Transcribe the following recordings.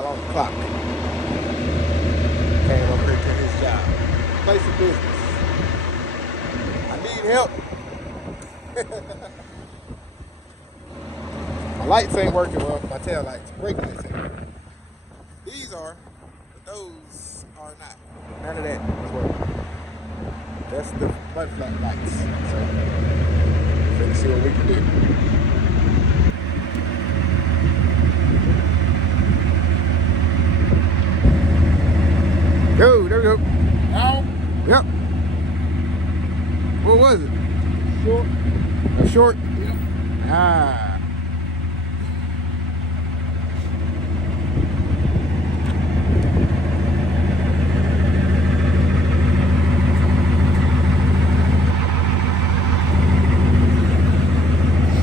while on the clock. Came over here to his job. Place of business. I need help. My lights ain't working well. My tail lights, brake lights ain't working. These are, but those are not. None of that is working. That's the mud flat lights. So, let's see what we can do. Go, there we go. Now? Yep. What was it? Short. A short? Yep. Ah.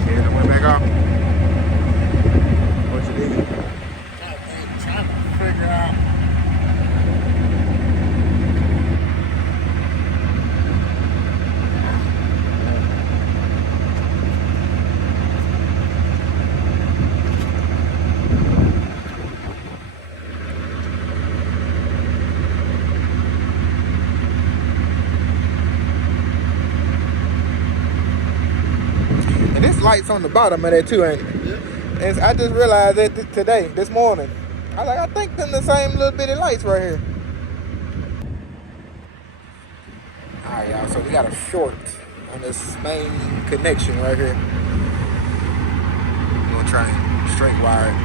Yeah, I went back off. What you did? Trying to figure out. And this light's on the bottom of that too, ain't it? Yep. And I just realized that today, this morning. I was like, I think them the same little bitty lights right here. Alright, y'all, so we got a short on this main connection right here. I'm gonna try and straight wire it.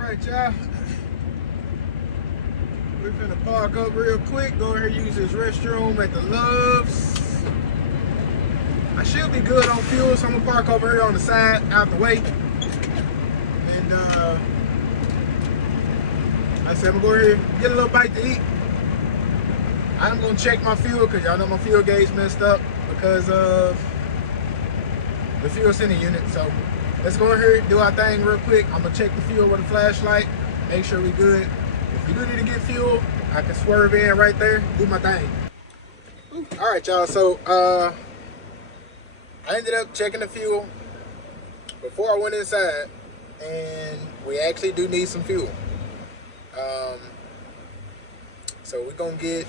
Alright, y'all. We're finna park up real quick. Go here, use this restroom at the Loves. I should be good on fuel, so I'm gonna park over here on the side, out the way. And I said I'm gonna go here, get a little bite to eat. I'm gonna check my fuel because y'all know my fuel gauge messed up because of the fuel sending unit. So let's go in here, do our thing real quick. I'm gonna check the fuel with a flashlight, make sure we good. If we do need to get fuel, I can swerve in right there, do my thing. All right, y'all, so I ended up checking the fuel before I went inside, and we actually do need some fuel. So we're gonna get,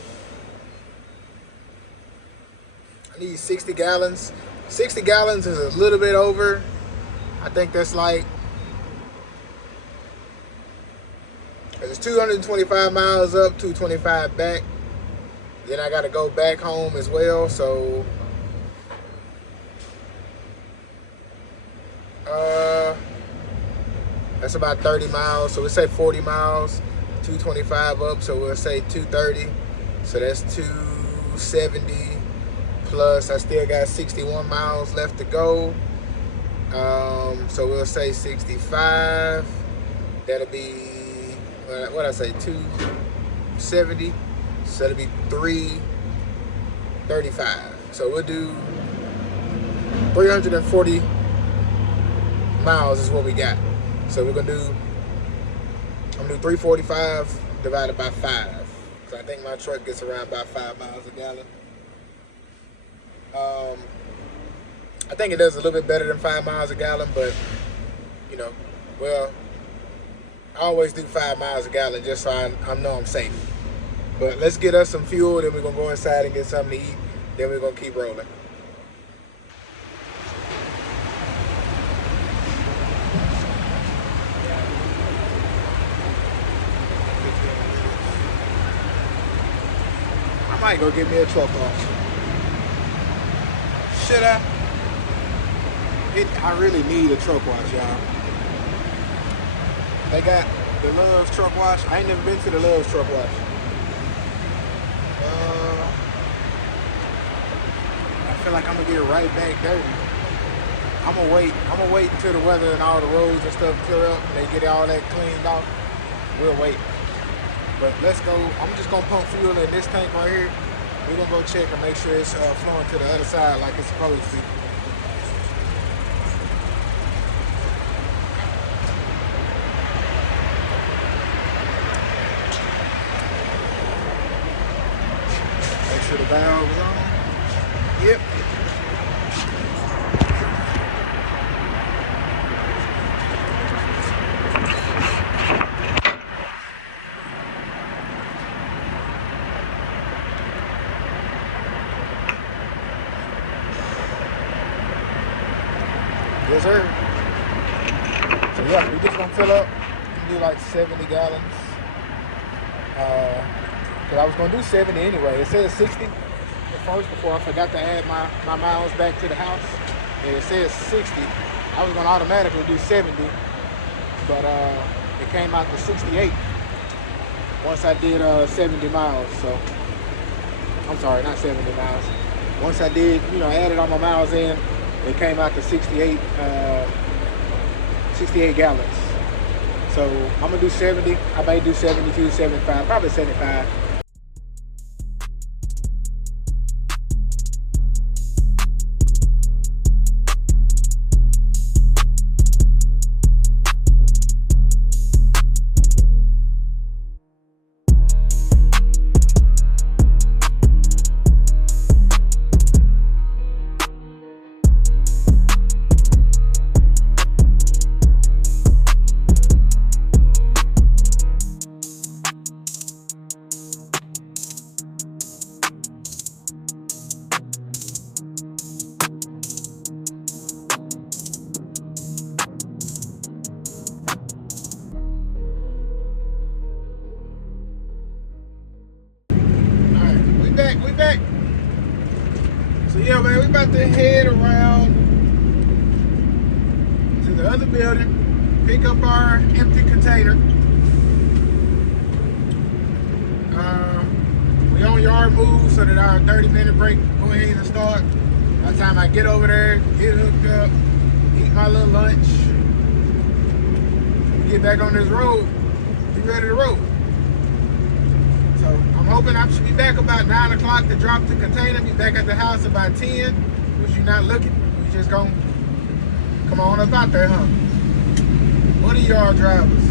I need 60 gallons. 60 gallons is a little bit over. I think that's like, it's 225 miles up, 225 back. Then I gotta go back home as well, so That's about 30 miles. So we'll say 40 miles, 225 up. So we'll say 230. So that's 270 plus I still got 61 miles left to go. So we'll say 65. That'll be, what I say, 270. So that'll be 335. So we'll do 340 miles is what we got. So we're gonna do, I'm gonna do 345 divided by 5. So I think my truck gets around about 5 miles a gallon. I think it does a little bit better than 5 miles a gallon, but you know, well, I always do 5 miles a gallon just so I know I'm safe. But let's get us some fuel, then we're gonna go inside and get something to eat, then we're gonna keep rolling. I might go get me a truck wash. Should I? I really need a truck wash, y'all. They got the Love's truck wash. I ain't never been to the Love's truck wash. I feel like I'm gonna get right back dirty. I'm gonna wait until the weather and all the roads and stuff clear up and they get all that cleaned off. We'll wait. But let's go. I'm just gonna pump fuel in this tank right here. We're gonna go check and make sure it's flowing to the other side like it's supposed to. Make sure the valve is on. Yep. Yes, sir. So yeah, we just gonna fill up and do like 70 gallons. Cause I was gonna do 70 anyway. It says 60 at first before I forgot to add my miles back to the house. And it says 60. I was gonna automatically do 70, but it came out to 68 once I did 70 miles. So I'm sorry, not 70 miles. Once I did, added all my miles in, it came out to 68 gallons. So I'm gonna do 70. I may do 72, 75, probably 75. We back. So yeah, man, we about to head around to the other building, pick up our empty container. We on yard move so that our 30-minute break go ahead and start. By the time I get over there, get hooked up, eat my little lunch, get back on this road, be ready to roll. So I'm hoping I should be back about 9 o'clock to drop the container, be back at the house about 10, which you're not looking. You just gonna come on up out there, huh? What are y'all drivers?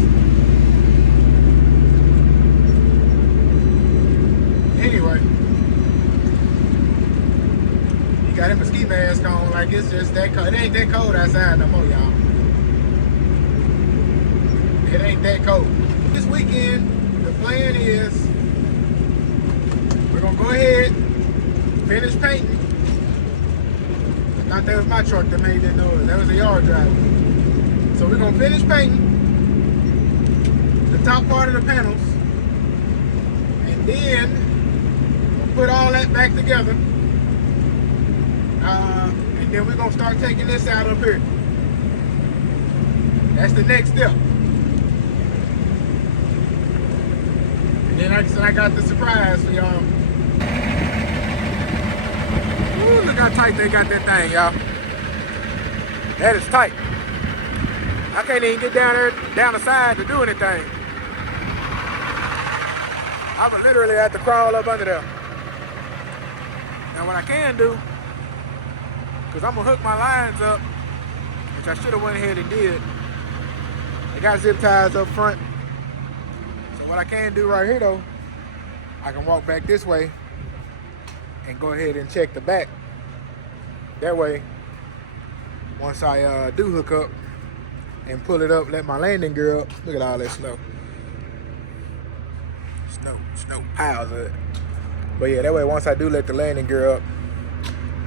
Anyway, you got him a ski mask on like it's just that cold. It ain't that cold outside no more, y'all. It ain't that cold. This weekend, the plan is we're gonna go ahead, finish painting. I thought that was my truck that made that noise. That was a yard driver. So we're gonna finish painting the top part of the panels, and then we'll put all that back together. And then we're gonna start taking this out up here. That's the next step. then I got the surprise for y'all. Ooh, look how tight they got that thing, y'all. That is tight. I can't even get down there, down the side to do anything. I would literally have to crawl up under there. Now what I can do, because I'm gonna hook my lines up, which I should have went ahead and did. They got zip ties up front. So what I can do right here though, I can walk back this way and go ahead and check the back. That way, once I do hook up and pull it up, let my landing gear up. Look at all that snow. Snow piles of it. But yeah, that way once I do let the landing gear up,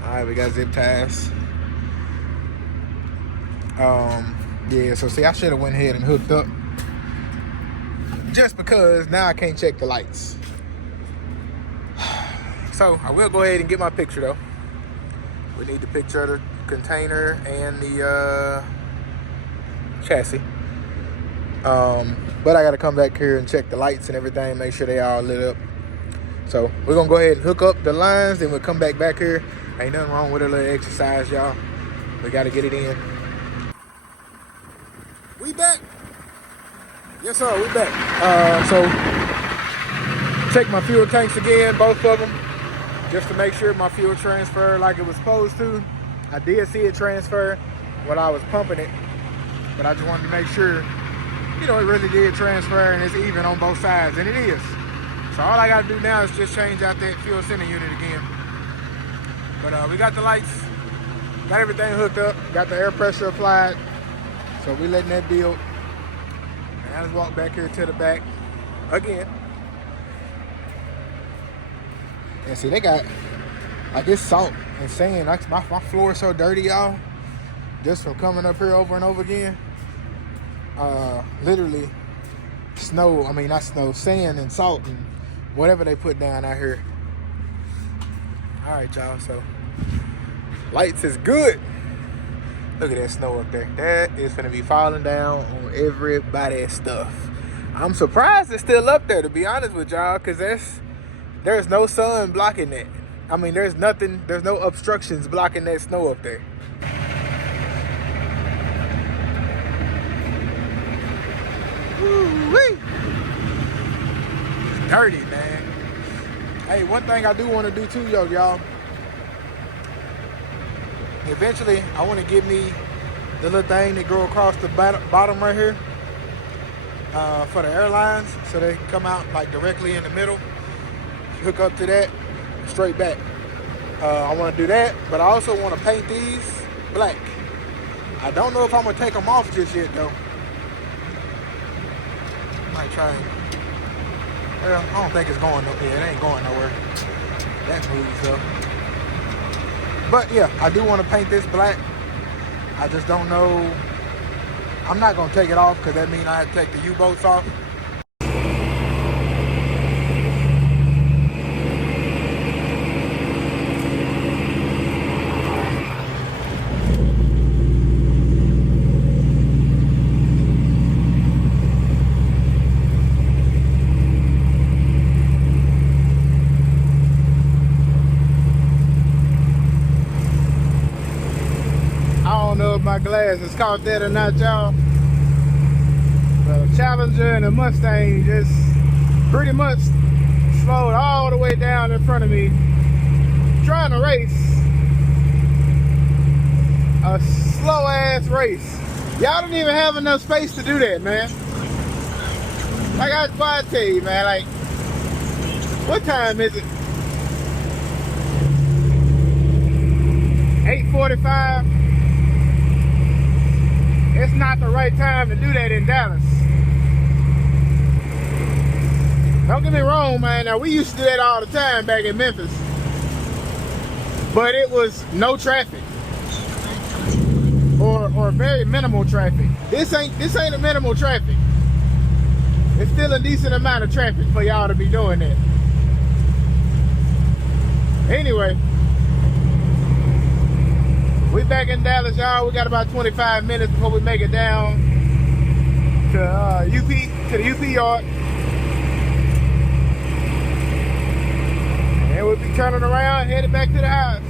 all right, we got zip ties. Yeah, so see, I should have went ahead and hooked up just because now I can't check the lights. So I will go ahead and get my picture though. We need the picture of the container and the chassis. But I gotta come back here and check the lights and everything, make sure they all lit up. So we're gonna go ahead and hook up the lines, then we'll come back here. Ain't nothing wrong with a little exercise, y'all. We gotta get it in. We back. Yes, sir, we back. So check my fuel tanks again, both of them, just to make sure my fuel transferred like it was supposed to. I did see it transfer when I was pumping it, but I just wanted to make sure, you know, it really did transfer and it's even on both sides, and it is. So all I gotta do now is just change out that fuel sending unit again. But we got the lights, got everything hooked up, got the air pressure applied. So we letting that build. And I just walk back here to the back again. And see, they got, like, it's salt and sand. Like, my floor is so dirty, y'all. Just from coming up here over and over again. Literally snow, I mean not snow, sand and salt and whatever they put down out here. All right, y'all, so lights is good. Look at that snow up there. That is gonna be falling down on everybody's stuff. I'm surprised it's still up there, to be honest with y'all, because there's no sun blocking that. I mean, there's no obstructions blocking that snow up there. Woo-wee. It's dirty, man. Hey, one thing I do want to do too, y'all. Eventually, I want to get me the little thing that go across the bottom right here for the airlines, so they can come out like directly in the middle. Hook up to that, straight back. I want to do that, but I also want to paint these black. I don't know if I'm gonna take them off just yet though. Might try and, well, I don't think it's going up there. It ain't going nowhere. That moves up. But yeah, I do want to paint this black. I just don't know. I'm not gonna take it off because that means I have to take the U-boats off. My glasses caught that or not, y'all. The Challenger and the Mustang just pretty much slowed all the way down in front of me, trying to race a slow ass race. Y'all don't even have enough space to do that, man. Like I tell you, man, like, what time is it? 8:45. It's not the right time to do that in Dallas. Don't get me wrong, man. Now, we used to do that all the time back in Memphis. But it was no traffic. Or very minimal traffic. This ain't a minimal traffic. It's still a decent amount of traffic for y'all to be doing that. Anyway. We back in Dallas, y'all. We got about 25 minutes before we make it down. to the UP yard. we'll be turning around, headed back to the house.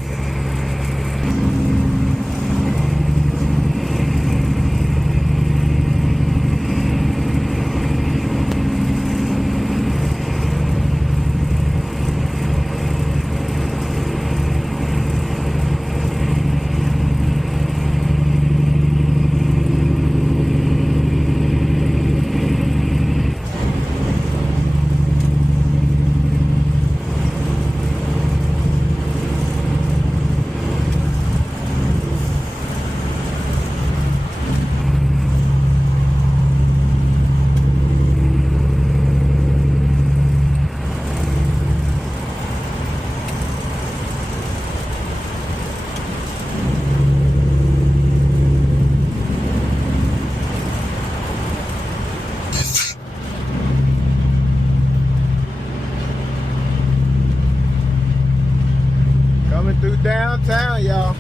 Coming through downtown, y'all.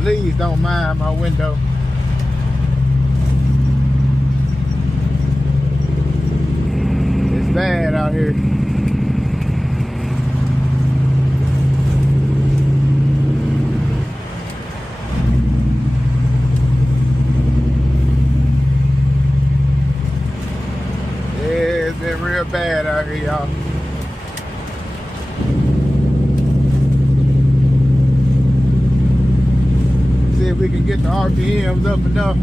Please don't mind my window. It's bad out here. It's been real bad out here, y'all. See if we can get the RPMs up enough.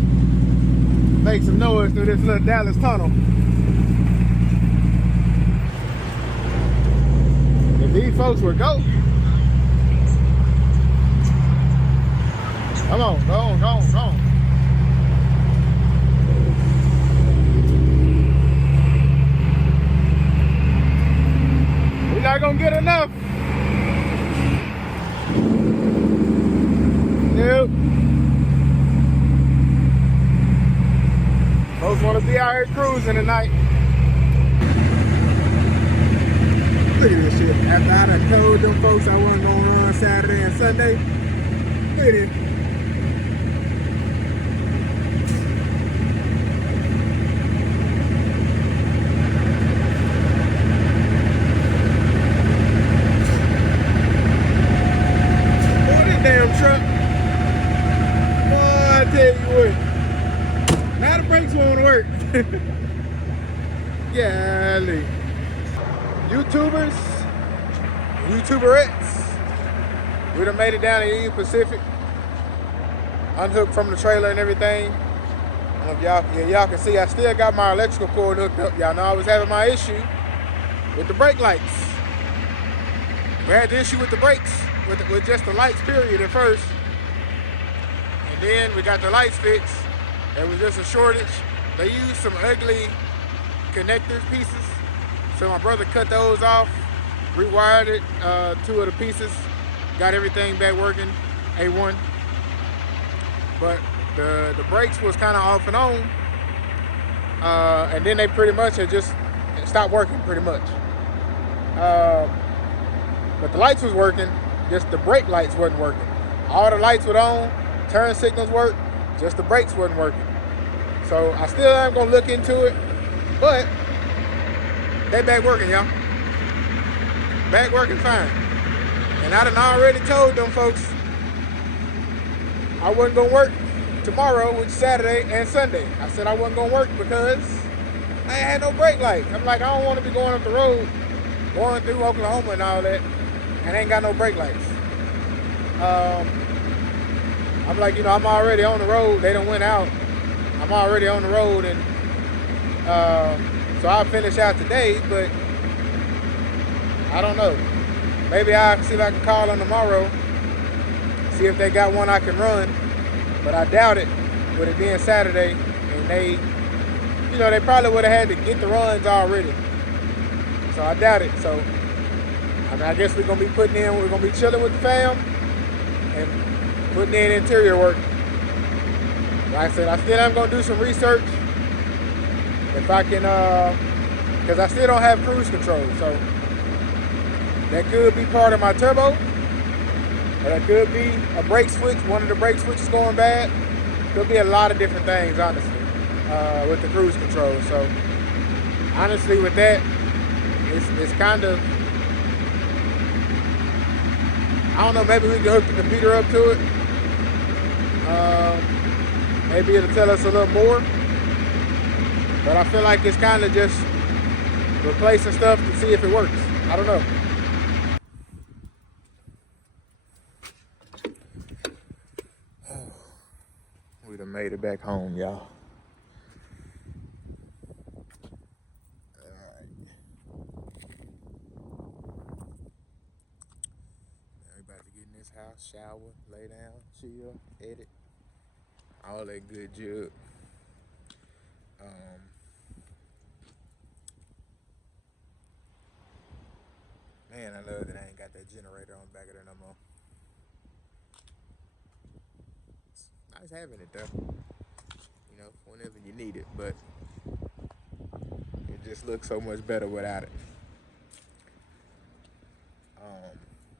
Make some noise through this little Dallas tunnel. If these folks would go. Come on, go on, go on, go on. Not gonna get enough. Nope. Folks want to be out here cruising tonight. Look at this shit. After I done told them folks I wasn't gonna run Saturday and Sunday. Look at this. Damn truck. Oh, I tell you what. Now the brakes won't work. Golly. YouTubers, YouTuberettes, we done made it down to Union Pacific. Unhooked from the trailer and everything. I don't know if y'all can see I still got my electrical cord hooked up. Y'all know I was having my issue with the brake lights. We had the issue with the brakes. With just the lights period at first, and then we got the lights fixed. There was just a shortage. They used some ugly connector pieces, so my brother cut those off, rewired it, 2 of the pieces, got everything back working, A1. But the brakes was kind of off and on, and then they pretty much had just stopped working pretty much. But the lights was working. Just the brake lights wasn't working. All the lights were on, turn signals worked, just the brakes wasn't working. So I still am gonna look into it, but they back working, y'all. Back working fine. And I done already told them folks I wasn't gonna work tomorrow, which is Saturday and Sunday. I said I wasn't gonna work because I ain't had no brake lights. I'm like, I don't wanna be going up the road, going through Oklahoma and all that, and ain't got no brake lights. I'm like, you know, I'm already on the road. They done went out. I'm already on the road, and so I'll finish out today, but I don't know. Maybe I'll see if I can call them tomorrow, see if they got one I can run, but I doubt it with it being Saturday, and they, you know, they probably would have had to get the runs already. So I doubt it. So I mean, I guess we're gonna be we're gonna be chilling with the fam and putting in interior work. Like I said, I still am gonna do some research if I can, because I still don't have cruise control. So that could be part of my turbo, or that could be a brake switch, one of the brake switches going bad. Could be a lot of different things, honestly. with the cruise control. So honestly, with that, it's kind of, I don't know, maybe we can hook the computer up to it. Maybe it'll tell us a little more. But I feel like it's kind of just replacing stuff to see if it works. I don't know. We done made it back home, y'all. Alright. Now we about to get in this house, shower, lay down, chill, edit. All that good jug. Man, I love that I ain't got that generator on the back of there no more. It's nice having it though. You know, whenever you need it, but it just looks so much better without it.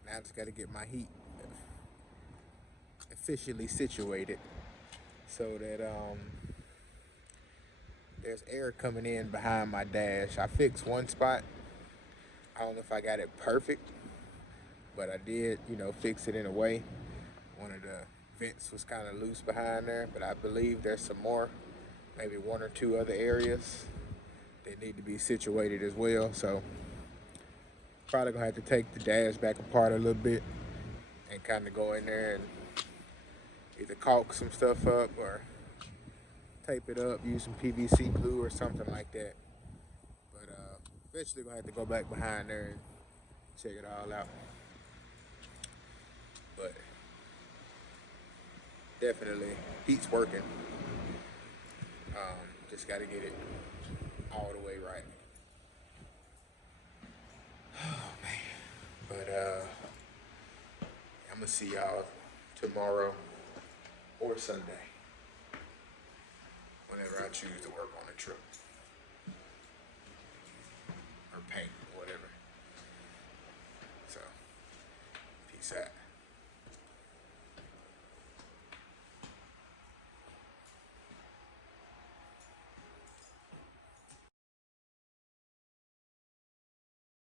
Now I just gotta get my heat officially situated so that there's air coming in behind my dash. I fixed one spot. I don't know if I got it perfect, but I did, you know, fix it in a way. One of the vents was kind of loose behind there, but I believe there's some more, maybe one or two other areas that need to be situated as well. So probably gonna have to take the dash back apart a little bit and kind of go in there and either caulk some stuff up or tape it up, use some PVC glue or something like that. But eventually gonna have to go back behind there and check it all out. But definitely heat's working. Just gotta get it all the way right. Oh man. But I'm gonna see y'all tomorrow or Sunday, whenever I choose to work on the truck or paint or whatever. So peace out.